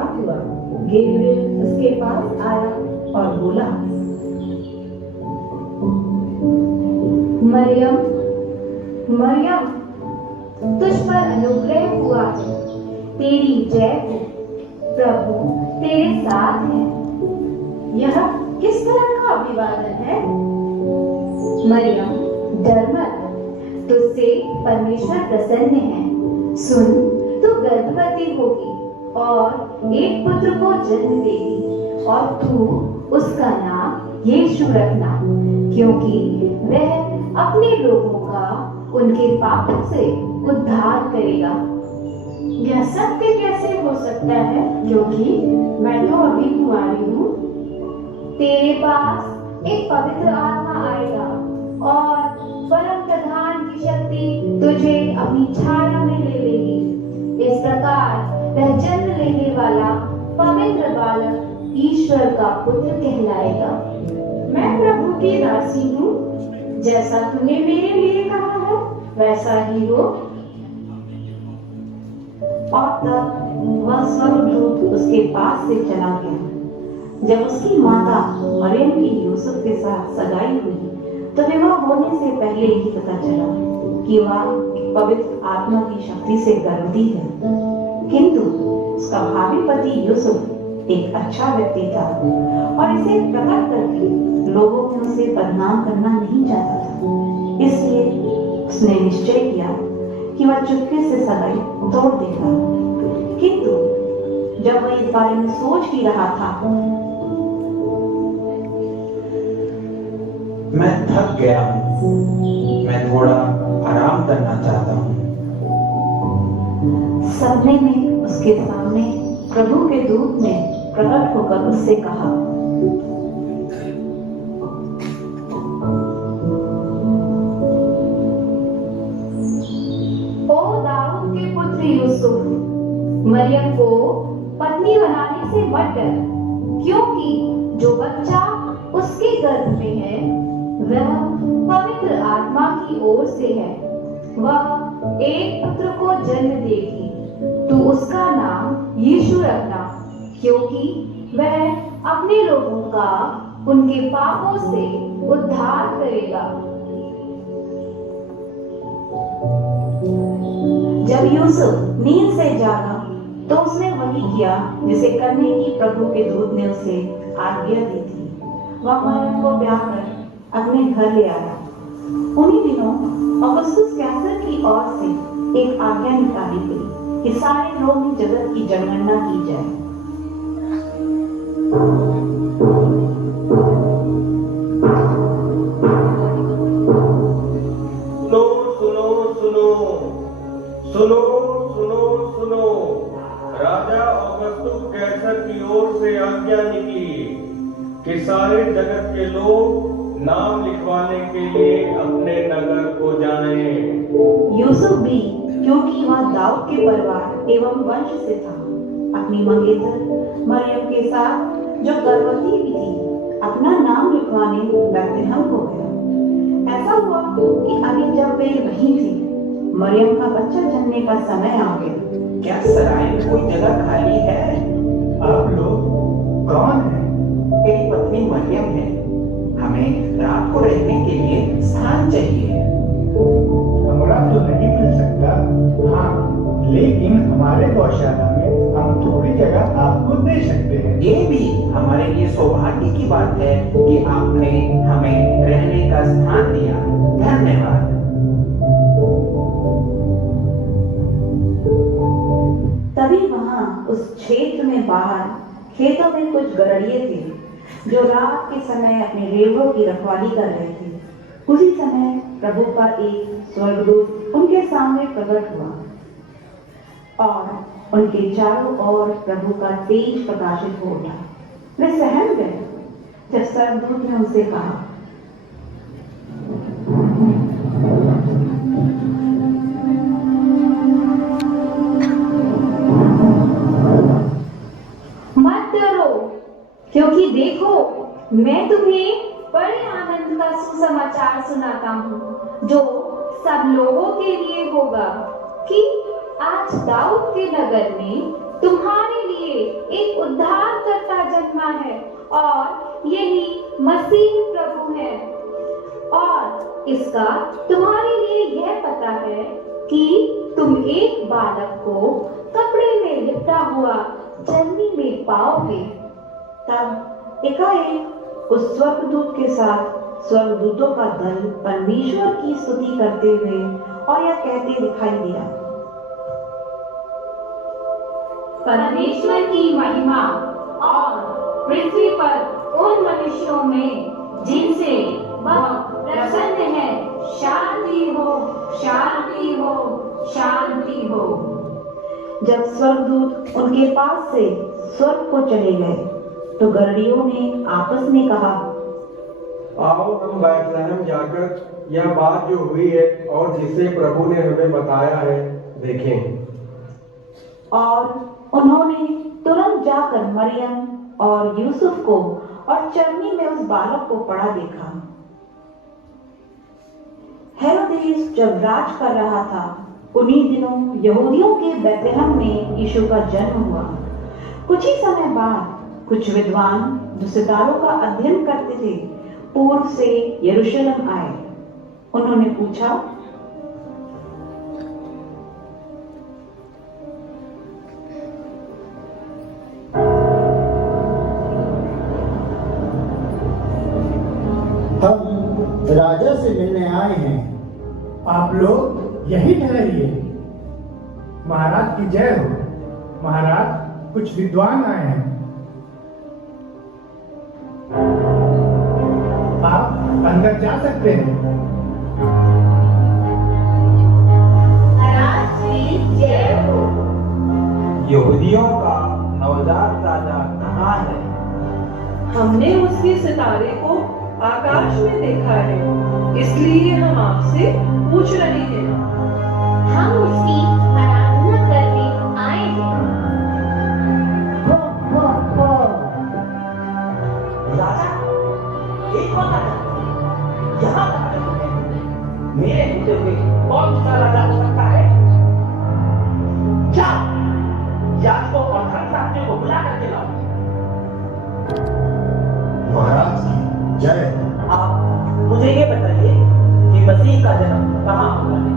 रात हुआ, गैब्रियल उसके पास आया और बोला, मरियम, मरियम, तुझ पर अनुग्रह हुआ है, तेरी जय हो, प्रभु तेरे साथ है। यह किस तरह का अभिवादन है? मरियम, डर मत, तुझसे परमेश्वर प्रसन्न है। सुन, तू गर्भवती होगी और एक पुत्र को जन्म देगी और तू उसका नाम यीशु रखना, क्योंकि वह अपने लोगों का उनके पापों से उद्धार करेगा। यह सत्य कैसे हो सकता है, क्योंकि मैं तो अभी कुंवारी हूँ। तेरे पास एक पवित्र आत्मा आएगा और परम प्रधान की शक्ति तुझे अपनी छाया में ले लेगी। इस प्रकार वह जन्म लेने वाला पवित्र बालक ईश्वर का पुत्र कहलाएगा। मैं प्रभु की दासी हूँ, जैसा तूने मेरे लिए कहा है वैसा ही हो। और तब वह स्वर्गदूत उसके पास से चला गया। जब उसकी माता मरियम की यूसुफ के साथ सगाई हुई तो विवाह होने से पहले ही पता चला कि वह एक पवित्र आत्मा की शक्ति से गर्भवती है। किंतु उसका भावी पति यूसुफ एक अच्छा व्यक्ति था और इसे प्रकट करके लोगों में उसे बदनाम करना नहीं चाहता था। इसलिए उसने निश्चय किया कि वह चुपके से सगाई तोड़ देगा। किंतु जब वह इस बारे में सोच ही रहा था, मैं थक गया हूँ, मैं थोड़ा आराम करना चाहता हूँ। सपने में उसके सामने प्रभु के दूत ने प्रकट होकर उससे कहा, ओ दाऊद के पुत्र यूसुफ, मरियम को पत्नी बनाने से मत डर, क्योंकि जो बच्चा उसके गर्भ में है वह पवित्र आत्मा की ओर से है। वह एक पुत्र को जन्म देगी, तू उसका नाम यीशु रखना, क्योंकि वह अपने लोगों का उनके पापों से उद्धार करेगा। जब यूसुफ नींद से जागा तो उसने वही किया जिसे करने की प्रभु के दूत ने उसे आज्ञा दी थी। वह मरियम को ब्याह कर अपने घर ले आया। उन्हीं दिनों औगुस्तुस कैसर की ओर से एक आज्ञा निकाली गई कि सारे रोमी जगत की जनगणना की जाए। सुनो सुनो सुनो, राजा औगुस्तुस कैसर की ओर से आज्ञा निकली कि सारे जगत के लोग नाम लिखवाने के लिए अपने नगर को जाएं। यूसुफ भी, क्योंकि वह दाऊद के परिवार एवं वंश से था, अपनी मंगेतर मरियम के साथ जो गर्भवती भी थी, अपना नाम लिखवाने बैतलहम हो गया। ऐसा हुआ कि अभी जब वे वहीं थे, मरियम का बच्चा जन्मने का समय आ गया। क्या सराय में कोई जगह खाली है? आप लोग कौन हैं? मेरी पत्नी मरियम है, हमें रात को रहने के लिए स्थान चाहिए। कमरा तो नहीं मिल सकता, हाँ, लेकिन हमारे गौशाला में हम थोड़ी जगह आपको दे सकते हैं। ये भी हमारे लिए सौभाग्य की बात है कि आपने हमें रहने का स्थान दिया। धन्यवाद। तभी वहां उस क्षेत्र में बाहर खेतों में कुछ गड़रिये थे जो रात के समय अपने रेवड़ों की रखवाली कर रहे थे। उसी समय प्रभु का एक स्वर्गदूत उनके सामने प्रकट हुआ और उनके चारों ओर प्रभु का तेज प्रकाशित हो उठा। वे सहम गए जब स्वर्गदूत ने उनसे कहा, मत डरो, क्योंकि देखो मैं तुम्हें बड़े आनंद का सुसमाचार सुनाता हूँ जो सब लोगों के लिए होगा कि आज दाऊद के नगर में तुम्हारे लिए एक उद्धारकर्ता जन्मा है और यही मसीह प्रभु है। और इसका तुम्हारे लिए यह पता है कि तुम एक बालक को कपड़े में लिपटा हुआ जर्नी में पाओगे। तब एकाएक उस स्वर्गदूत के साथ स्वर्गदूतों का दल परमेश्वर की स्तुति करते हुए और यह कहते दिखाई दिया, परमेश्वर की महिमा और पृथ्वी पर उन मनुष्यों में जिनसे वह प्रसन्न है शांति हो, शांति हो, शांति हो। जब स्वर्गदूत उनके पास से स्वर्ग को चले गए तो गरड़ियों ने आपस में कहा, आओ हम बैतलहम जाकर यह बात जो हुई है और जिसे प्रभु ने हमें बताया है देखें। और उन्होंने तुरंत जाकर मरियम और यूसुफ को और चरनी में उस बालक को पड़ा देखा। हेरोदेस जब राज कर रहा था, उन्हीं दिनों यहूदियों के बैतलहम में यीशु का जन्म हुआ। कुछ ही समय बाद कुछ विद्वान जो सितारों का अध्ययन करते थे पूर्व से यरूशलेम आए। उन्होंने पूछा, हम राजा से मिलने आए हैं, आप लोग यही ठहरिए। महाराज की जय हो। महाराज, कुछ विद्वान आए हैं। आप अंदर जा सकते हैं। महाराज की जय हो। यहूदियों का नवजात राजा कहाँ है? हमने उसके सितारे को आकाश में देखा है, इसलिए हम आपसे पूछ रहे हैं। हम उसकी आराधना करने आए हैं। राजा, एक बात है, यहाँ आए हो गए। मेरे होते हुए कौन सा राजा हो सकता है? जाओ, याजकों और धर्मशास्त्रियों को बुला करके लाओ। महाराज की जय हो। आप मुझे ये बताइए कि मसीह का जन्म कहाँ हुआ है?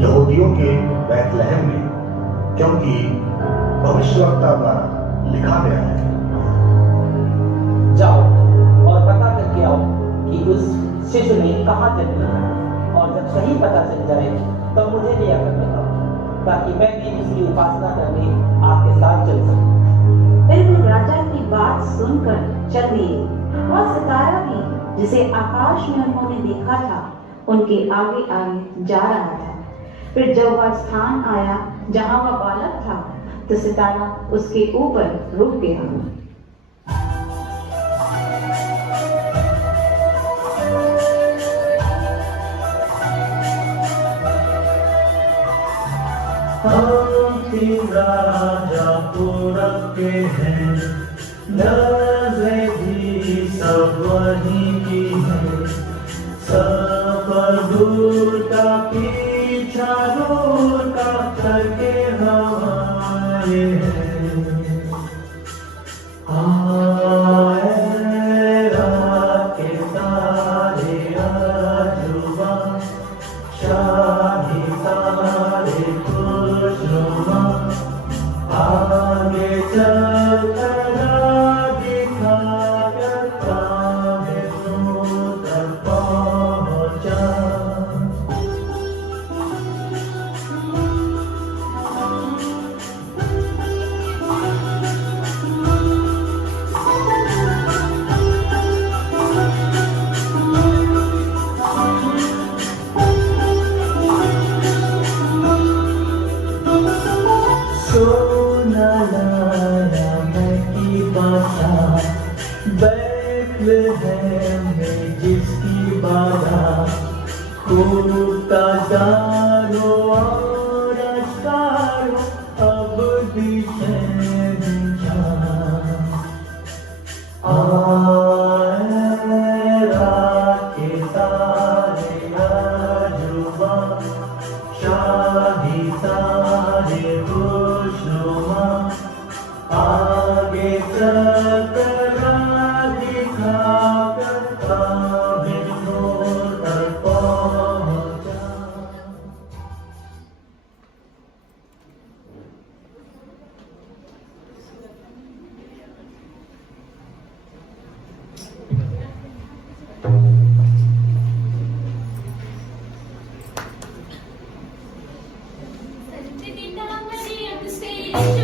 यहूदियों के बैतलहम में, क्योंकि भविष्यवक्ता द्वारा लिखा गया है। जाओ और पता करके आओ कि उस शिशु ने कहाँ जन्म लिया, और जब सही पता चल जाए तो मुझे भी आकर बताओ, ताकि मैं भी उसकी उपासना करने आपके साथ चल सकूं। फिर वे राजा की बात सुनकर चल दिए। वह सितारा भी जिसे आकाश में उन्होंने देखा था उनके आगे आगे जा रहा था। फिर जब वह स्थान आया जहां वह बालक था तो सितारा उसके ऊपर रुक गया। राजा पूरब के हैं, नजरें भी सब वहीं की हैं, सब दूर का पीछा दूर का करके हमारे हैं। आए रात के तारे आजुबा, शाही तारे खुशनुमा, आगे चल कर दिखा करता है तू तक पहुंचा। सोना लाया मैं की बादशाह, बैतलहम में जिसकी बाधा, कूदता जानो और अश्कारो अब भी शहंशाह। आए रात के तारे आजुबा, शाही तारे खुशनुमा, It's